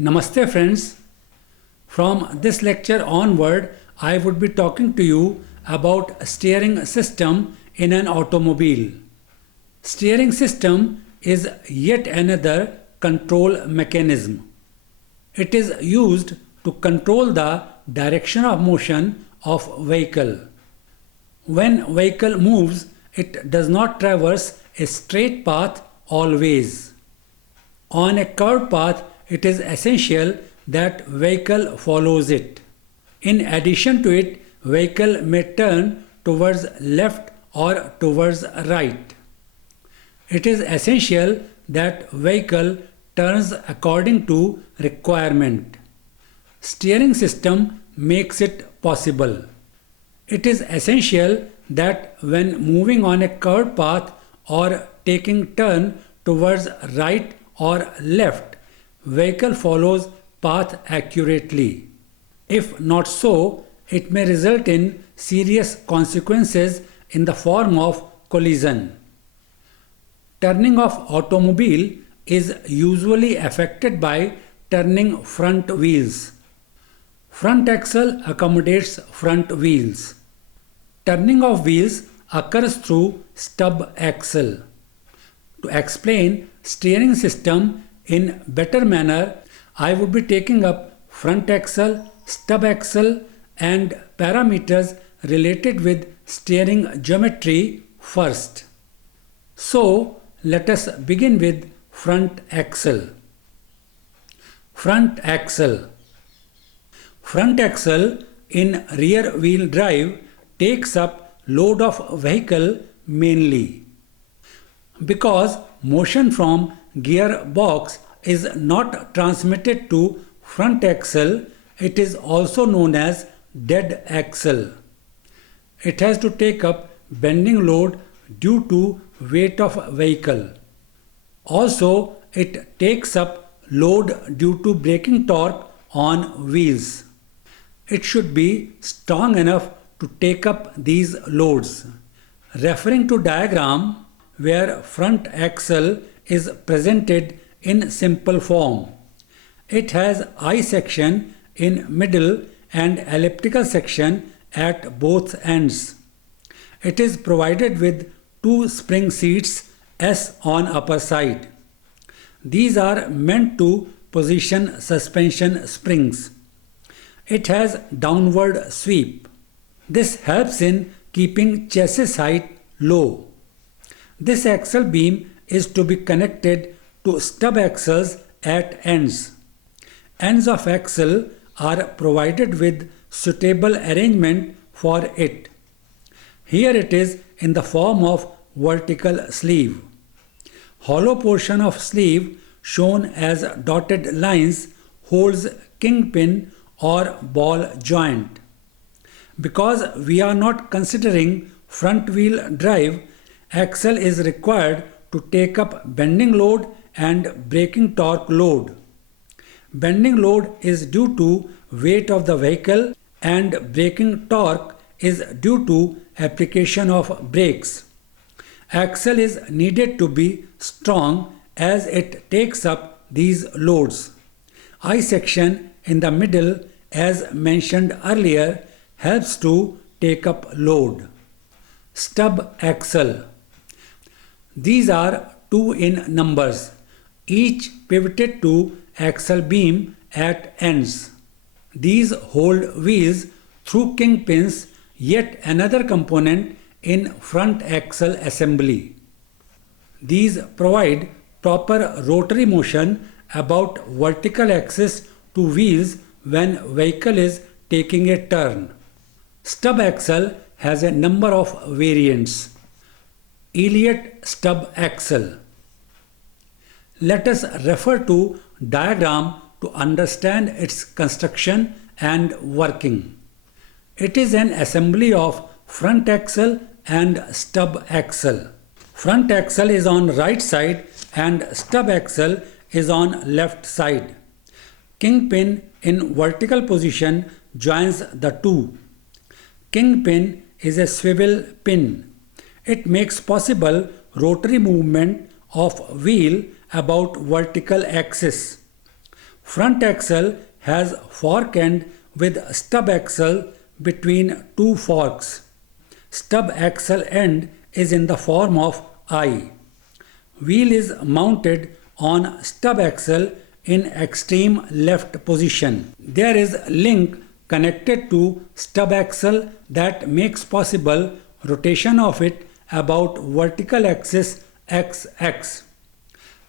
Namaste friends. From this lecture onward, I would be talking to you about steering system in an automobile. Steering system is yet another control mechanism. It is used to control the direction of motion of vehicle. When vehicle moves, it does not traverse a straight path always. On a curved path, it is essential that vehicle follows it. In addition to it, vehicle may turn towards left or towards right. It is essential that vehicle turns according to requirement. Steering system makes it possible. It is essential that when moving on a curved path or taking turn towards right or left, vehicle follows path accurately. If not so, it may result in serious consequences in the form of collision. Turning of automobile is usually affected by turning front wheels. Front axle accommodates front wheels. Turning of wheels occurs through stub axle. To explain steering system in better manner, I would be taking up front axle, stub axle and parameters related with steering geometry first. So, let us begin with front axle. Front axle. Front axle in rear wheel drive takes up load of vehicle mainly. Because motion from gearbox is not transmitted to front axle, it is also known as dead axle. It has to take up bending load due to weight of vehicle. Also, it takes up load due to braking torque on wheels. It should be strong enough to take up these loads. Referring to diagram where front axle is presented in simple form. It has I section in middle and elliptical section at both ends. It is provided with two spring seats S on upper side. These are meant to position suspension springs. It has downward sweep. This helps in keeping chassis height low. This axle beam is to be connected to stub axles at ends. Ends of axle are provided with suitable arrangement for it. Here it is in the form of vertical sleeve. Hollow portion of sleeve shown as dotted lines holds kingpin or ball joint. Because we are not considering front wheel drive, axle is required to take up bending load and braking torque load. Bending load is due to weight of the vehicle and braking torque is due to application of brakes. Axle is needed to be strong as it takes up these loads. I section in the middle, as mentioned earlier, helps to take up load. Stub axle. These are two in numbers, each pivoted to axle beam at ends. These hold wheels through kingpins, yet another component in front axle assembly. These provide proper rotary motion about vertical axis to wheels when vehicle is taking a turn. Stub axle has a number of variants. Elliott stub axle. Let us refer to diagram to understand its construction and working. It is an assembly of front axle and stub axle. Front axle is on right side and stub axle is on left side. Kingpin in vertical position joins the two. Kingpin is a swivel pin. It makes possible rotary movement of wheel about vertical axis. Front axle has fork end with stub axle between two forks. Stub axle end is in the form of I. Wheel is mounted on stub axle in extreme left position. There is link connected to stub axle that makes possible rotation of it about vertical axis XX.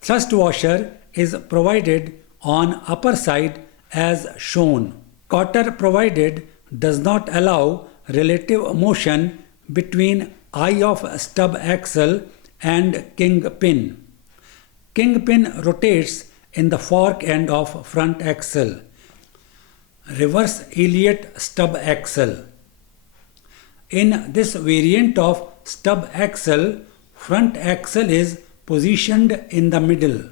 Thrust washer is provided on upper side as shown. Cotter provided does not allow relative motion between eye of stub axle and kingpin. Kingpin rotates in the fork end of front axle. Reverse Elliott stub axle. In this variant of stub axle, front axle is positioned in the middle.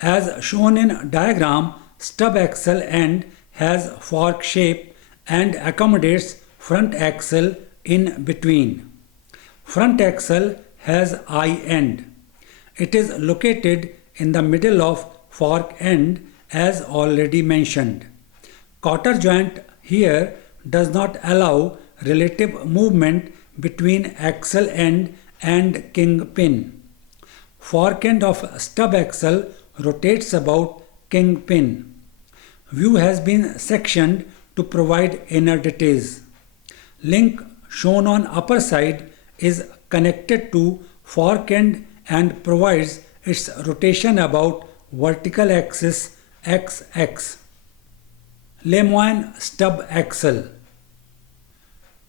As shown in diagram, stub axle end has fork shape and accommodates front axle in between. Front axle has eye end. It is located in the middle of fork end as already mentioned. Cotter joint here does not allow relative movement between axle end and kingpin. Fork end of stub axle rotates about kingpin. View has been sectioned to provide inner details. Link shown on upper side is connected to fork end and provides its rotation about vertical axis XX. Lemoine stub axle.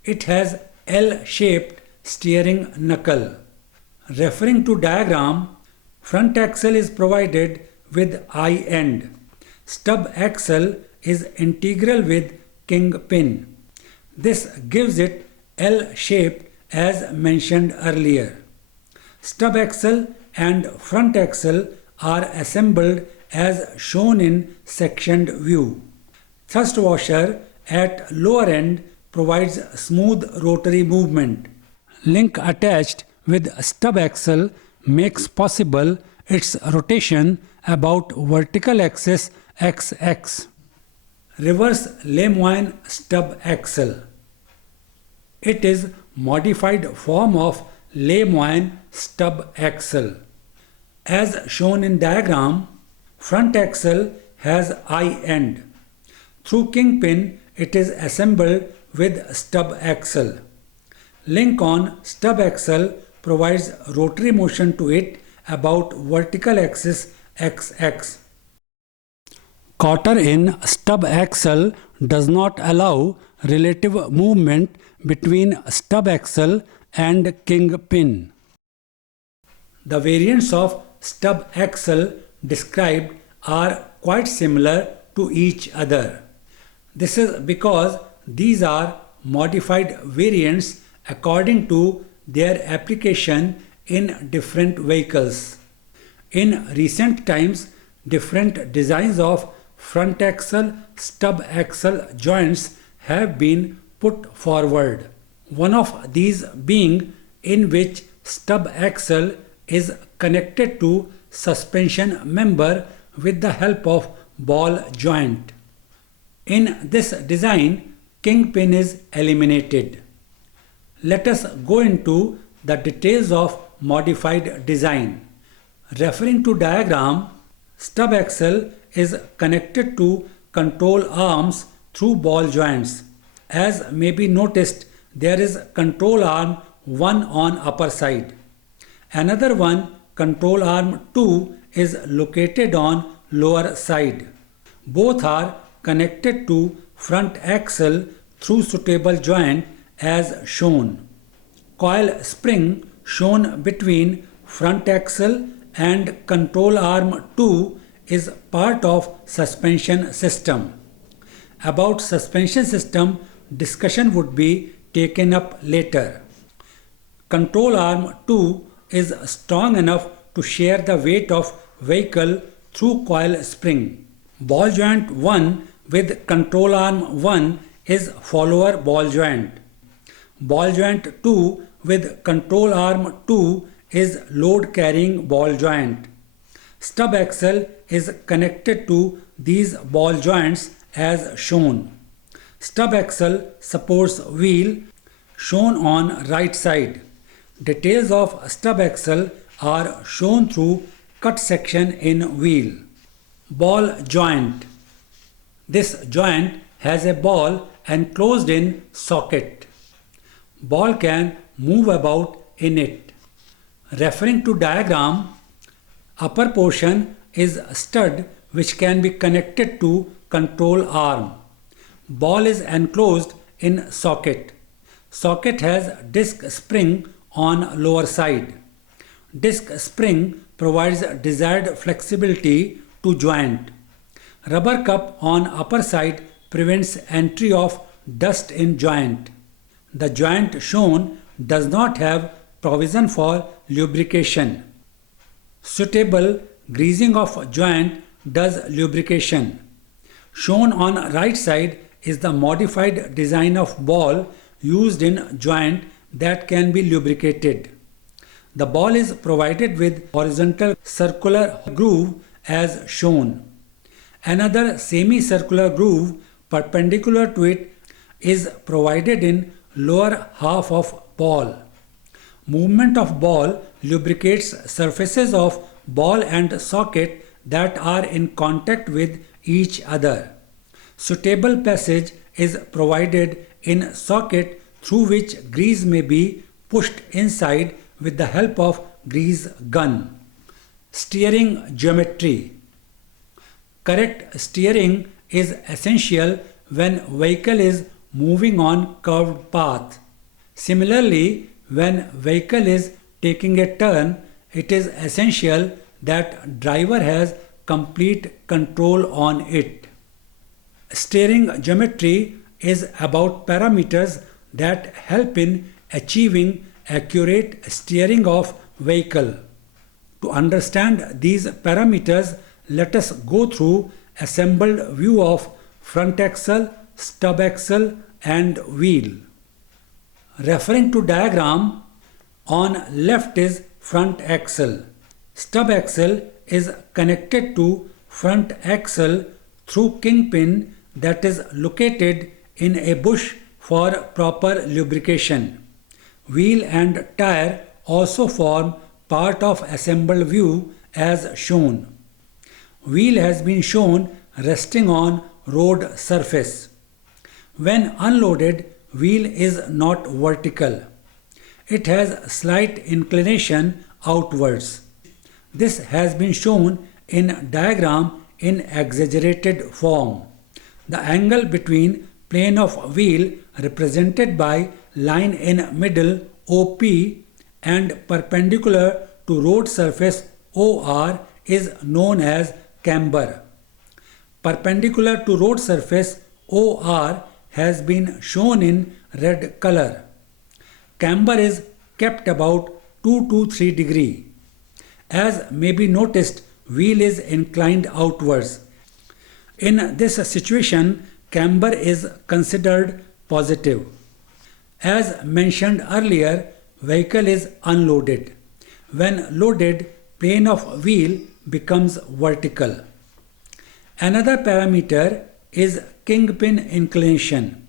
It has L-shaped steering knuckle. Referring to diagram, front axle is provided with eye end. Stub axle is integral with kingpin. This gives it L-shaped as mentioned earlier. Stub axle and front axle are assembled as shown in sectioned view. Thrust washer at lower end provides smooth rotary movement. Link attached with stub axle makes possible its rotation about vertical axis XX. Reverse Lemoine stub axle. It is modified form of Lemoine stub axle. As shown in diagram, front axle has eye end. Through kingpin, it is assembled with stub axle. Link on stub axle provides rotary motion to it about vertical axis XX. Cotter in stub axle does not allow relative movement between stub axle and kingpin. The variants of stub axle described are quite similar to each other. This is because these are modified variants according to their application in different vehicles. In recent times, different designs of front axle, stub axle joints have been put forward. One of these being in which stub axle is connected to suspension member with the help of ball joint. In this design, kingpin is eliminated. Let us go into the details of modified design. Referring to diagram, stub axle is connected to control arms through ball joints. As may be noticed, there is control arm 1 on upper side. Another one, control arm 2, is located on lower side. Both are connected to front axle through suitable joint as shown. Coil spring shown between front axle and control arm 2 is part of suspension system. About suspension system, discussion would be taken up later. Control arm 2 is strong enough to share the weight of vehicle through coil spring. Ball joint 1 with control arm 1 is follower ball joint. Ball joint 2 with control arm 2 is load carrying ball joint. Stub axle is connected to these ball joints as shown. Stub axle supports wheel shown on right side. Details of stub axle are shown through cut section in wheel. Ball joint. This joint has a ball enclosed in socket. Ball can move about in it. Referring to diagram, upper portion is stud which can be connected to control arm. Ball is enclosed in socket. Socket has disc spring on lower side. Disc spring provides desired flexibility to joint. Rubber cup on upper side prevents entry of dust in joint. The joint shown does not have provision for lubrication. Suitable greasing of joint does lubrication. Shown on right side is the modified design of ball used in joint that can be lubricated. The ball is provided with horizontal circular groove as shown. Another semicircular groove perpendicular to it is provided in lower half of ball. Movement of ball lubricates surfaces of ball and socket that are in contact with each other. Suitable passage is provided in socket through which grease may be pushed inside with the help of grease gun. Steering geometry. Correct steering is essential when vehicle is moving on curved path. Similarly, when vehicle is taking a turn, it is essential that driver has complete control on it. Steering geometry is about parameters that help in achieving accurate steering of vehicle. To understand these parameters, let us go through assembled view of front axle, stub axle and wheel. Referring to diagram, on left is front axle. Stub axle is connected to front axle through kingpin that is located in a bush for proper lubrication. Wheel and tire also form part of assembled view as shown. Wheel has been shown resting on road surface. When unloaded, wheel is not vertical. It has slight inclination outwards. This has been shown in diagram in exaggerated form. The angle between plane of wheel represented by line in middle OP and perpendicular to road surface OR is known as camber. Perpendicular to road surface OR has been shown in red color. Camber is kept about 2 to 3 degree. As may be noticed, wheel is inclined outwards. In this situation, camber is considered positive. As mentioned earlier, vehicle is unloaded. When loaded, plane of wheel becomes vertical. Another parameter is kingpin inclination.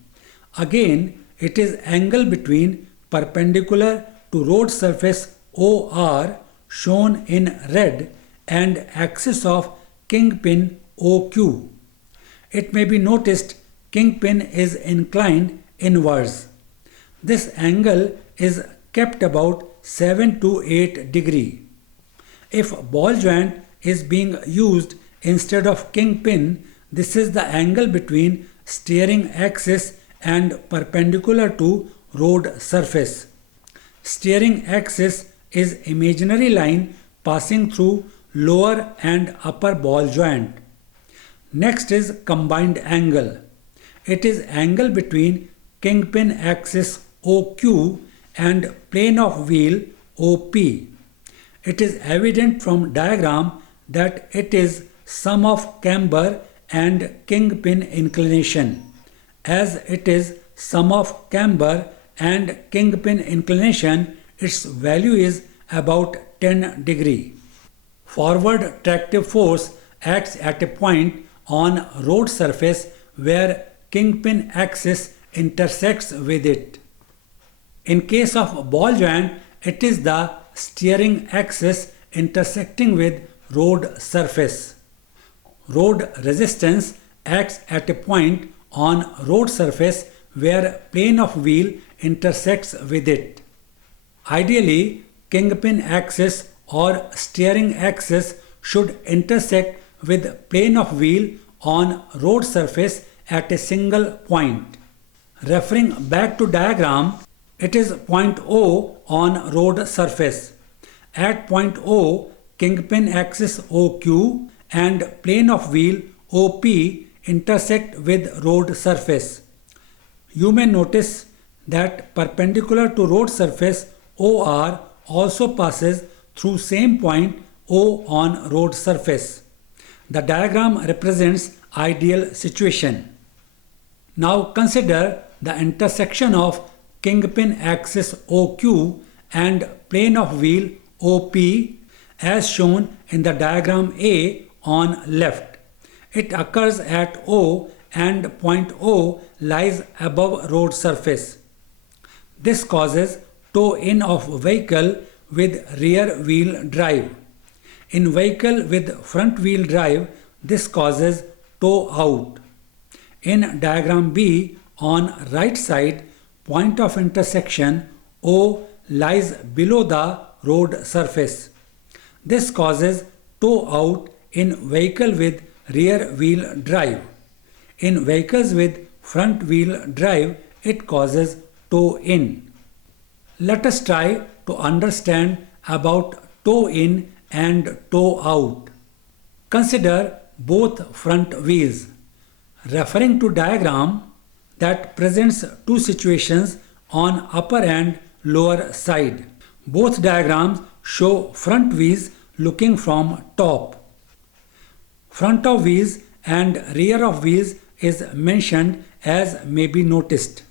Again, it is angle between perpendicular to road surface OR shown in red and axis of kingpin OQ. It may be noticed kingpin is inclined inwards. This angle is kept about 7 to 8 degree. If ball joint is being used instead of kingpin, this is the angle between steering axis and perpendicular to road surface. Steering axis is imaginary line passing through lower and upper ball joint. Next is combined angle. It is angle between kingpin axis OQ and plane of wheel OP. It is evident from diagram that it is sum of camber and kingpin inclination. As it is sum of camber and kingpin inclination, its value is about 10 degree. Forward tractive force acts at a point on road surface where kingpin axis intersects with it. In case of ball joint, it is the steering axis intersecting with road surface. Road resistance acts at a point on road surface where plane of wheel intersects with it. Ideally, kingpin axis or steering axis should intersect with plane of wheel on road surface at a single point. Referring back to diagram, it is point O on road surface. At point O, kingpin axis OQ and plane of wheel OP intersect with road surface. You may notice that perpendicular to road surface OR also passes through same point O on road surface. The diagram represents ideal situation. Now consider the intersection of kingpin axis OQ and plane of wheel OP as shown in the diagram A on left. It occurs at O and point O lies above road surface. This causes toe in of vehicle with rear wheel drive. In vehicle with front wheel drive, this causes toe out. In diagram B on right side, point of intersection O lies below the road surface. This causes toe out in vehicle with rear wheel drive. In vehicles with front wheel drive, it causes toe in. Let us try to understand about toe in and toe out. Consider both front wheels. Referring to diagram that presents two situations on upper and lower side. Both diagrams show front wheels looking from top. Front of wheels and rear of wheels is mentioned as may be noticed.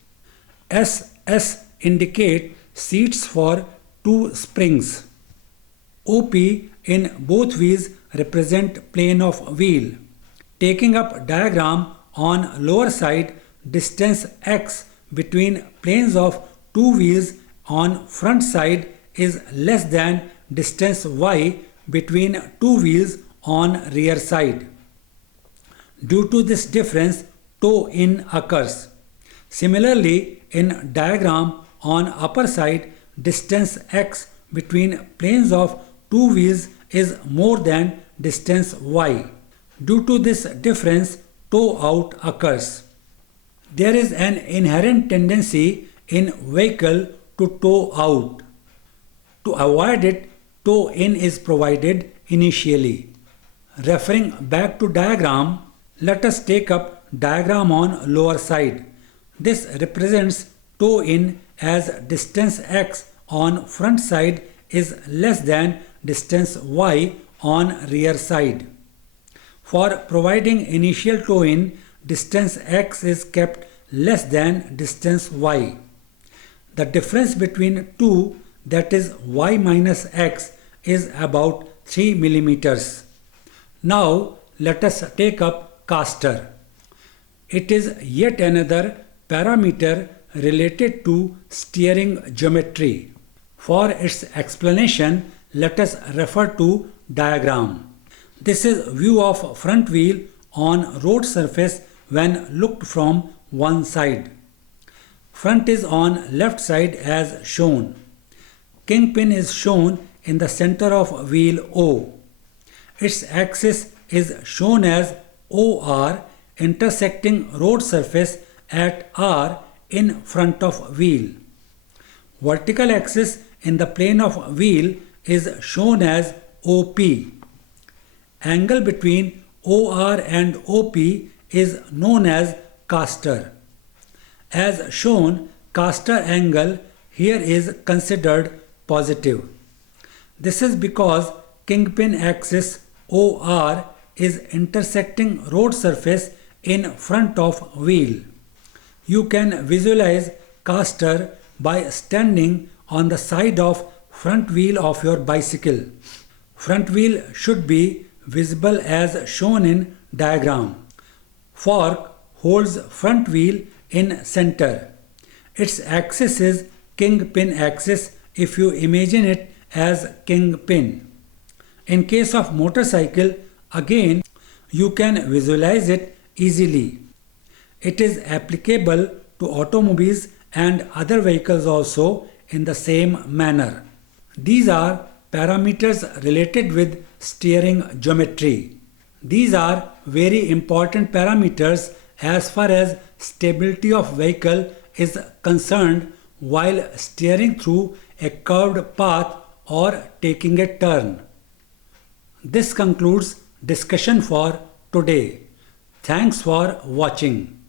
SS indicate seats for two springs. OP in both wheels represent plane of wheel. Taking up diagram on lower side, distance x between planes of two wheels on front side is less than distance y between two wheels on rear side. Due to this difference, toe in occurs. Similarly, in diagram on upper side, distance x between planes of two wheels is more than distance y. Due to this difference, toe out occurs. There is an inherent tendency in vehicle to toe out. To avoid it, toe in is provided initially. Referring back to diagram, let us take up diagram on lower side. This represents toe in as distance x on front side is less than distance y on rear side. For providing initial toe in, distance x is kept less than distance y. The difference between two, that is y minus x, is about 3 millimeters. Now let us take up caster. It is yet another parameter related to steering geometry. For its explanation, let us refer to diagram. This is view of front wheel on road surface when looked from one side. Front is on left side as shown. Kingpin is shown in the center of wheel O. Its axis is shown as OR intersecting road surface at R in front of wheel. Vertical axis in the plane of wheel is shown as OP. Angle between OR and OP is known as caster. As shown, caster angle here is considered positive. This is because kingpin axis OR is intersecting road surface in front of wheel. You can visualize caster by standing on the side of front wheel of your bicycle. Front wheel should be visible as shown in diagram. Fork holds front wheel in center. Its axis is kingpin axis if you imagine it as kingpin. In case of motorcycle, again you can visualize it easily. It is applicable to automobiles and other vehicles also in the same manner. These are parameters related with steering geometry. These are very important parameters as far as stability of vehicle is concerned while steering through a curved path or taking a turn. This concludes discussion for today. Thanks for watching.